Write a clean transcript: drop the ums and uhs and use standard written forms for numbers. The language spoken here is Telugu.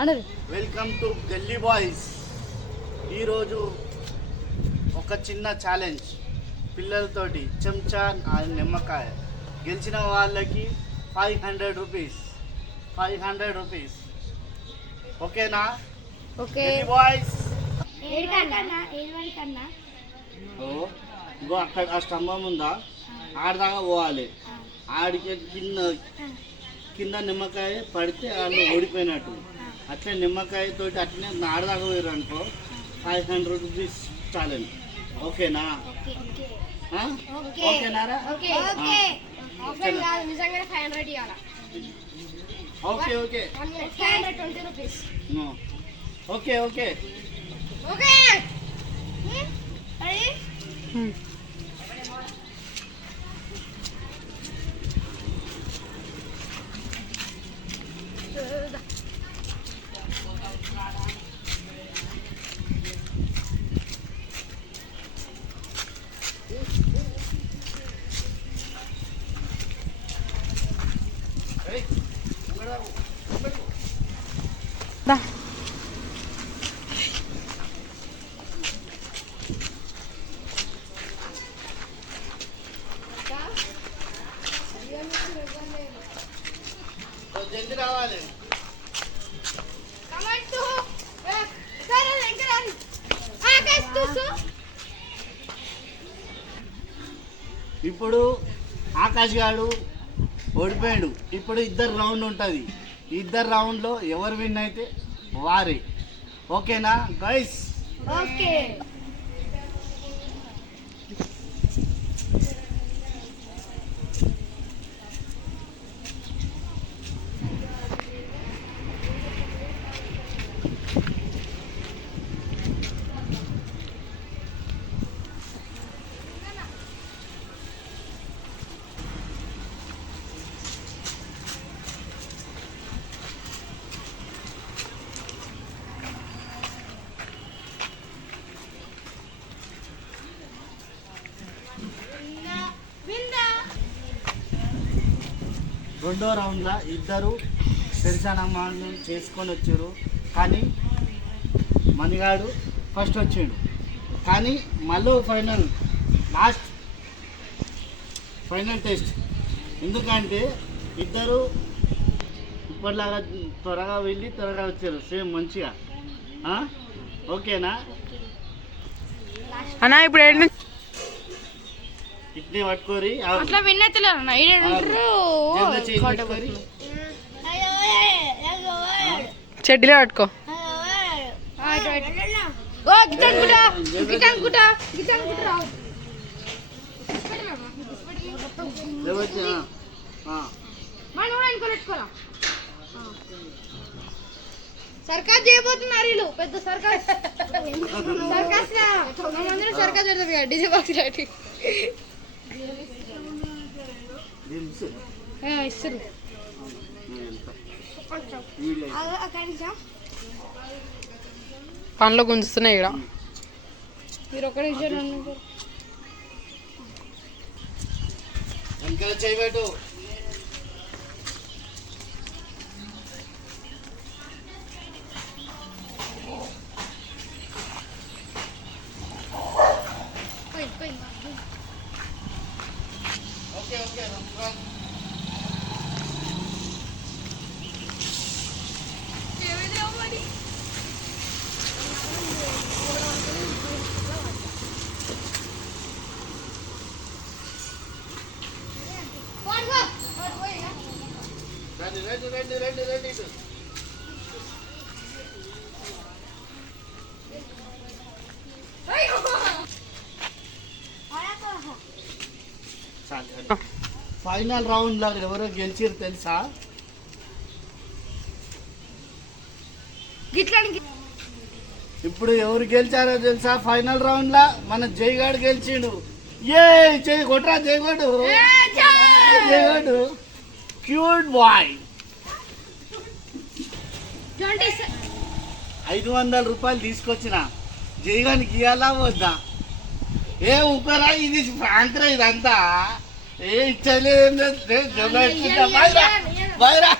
వెల్కమ్ టు గల్లీ బాయ్స్. ఈరోజు ఒక చిన్న ఛాలెంజ్ పిల్లలతోటి చెంచా నిమ్మకాయ గెలిచిన వాళ్ళకి 500 రూపీస్. 500 రూపీస్ ఓకేనా? Okay boys. ఇంకో అక్కడ ఆ స్తంభం ఉందా, ఆడదాకా పోవాలి. ఆడికి కింద నిమ్మకాయ పడితే వాళ్ళు ఓడిపోయినట్టు. అట్లే నిమ్మకాయ తోటి అట్లనే ఆడదాకా పోయారు అనుకో 500 రూపీస్ ఛాలెంజ్. ఓకేనా? ఓకేనారా? ఓకే ఓకే ఓకే ఓకే జల్దీ రావాలి. ఇప్పుడు ఆకాష్ గారు ఓడిపోయాడు. ఇప్పుడు ఇద్దరు రౌండ్ ఉంటుంది. ఇద్దరు రౌండ్లో ఎవరు విన్ అయితే వారే. ఓకేనా గైస్? ఓకే. రెండో రౌండ్లో ఇద్దరు పెరిసానమ్మాను చేసుకొని వచ్చారు. కానీ మణిగాడు ఫస్ట్ వచ్చాడు. కానీ మళ్ళీ లాస్ట్ ఫైనల్ టెస్ట్. ఎందుకంటే ఇద్దరు ఇప్పటిలాగా త్వరగా వెళ్ళి త్వరగా వచ్చారు. సేమ్ మంచిగా. ఓకేనా అన్నా? ఇప్పుడు ఇట్నే పట్టుకోరి చెడ్డీలో పట్టుకో. సర్కస్ చేయబోతున్నారు వీళ్ళు. పెద్ద సర్కస్. సర్కస్ సర్కస్ పెడతారు డిజే బాక్స్ లాంటి ఇస్తారు. పనులు గుంజుతున్నాయి ఇక్కడ. మీరు ఒక్కడే ఇచ్చారు. ఇంకా చేయబెట్టు. Okay okay Reddy final round లో ఎవరో గెలిచారు తెలుసా? ఇప్పుడు ఎవరు గెలిచారో తెలుసా? ఫైనల్ రౌండ్ లా మన జైగాడు గెలిచిండు. ఏ జై కొట్రా, జైగాడు జైగాడు క్యూట్ బాయ్. 500 రూపాయలు తీసుకొచ్చిన జైగానికి ఇవ్వాలా వద్దా? ఏ ఊపరా, ఇది ఫ్రాంక్రా ఇదంతా. ఏ ఇచ్చలేదు. బయరా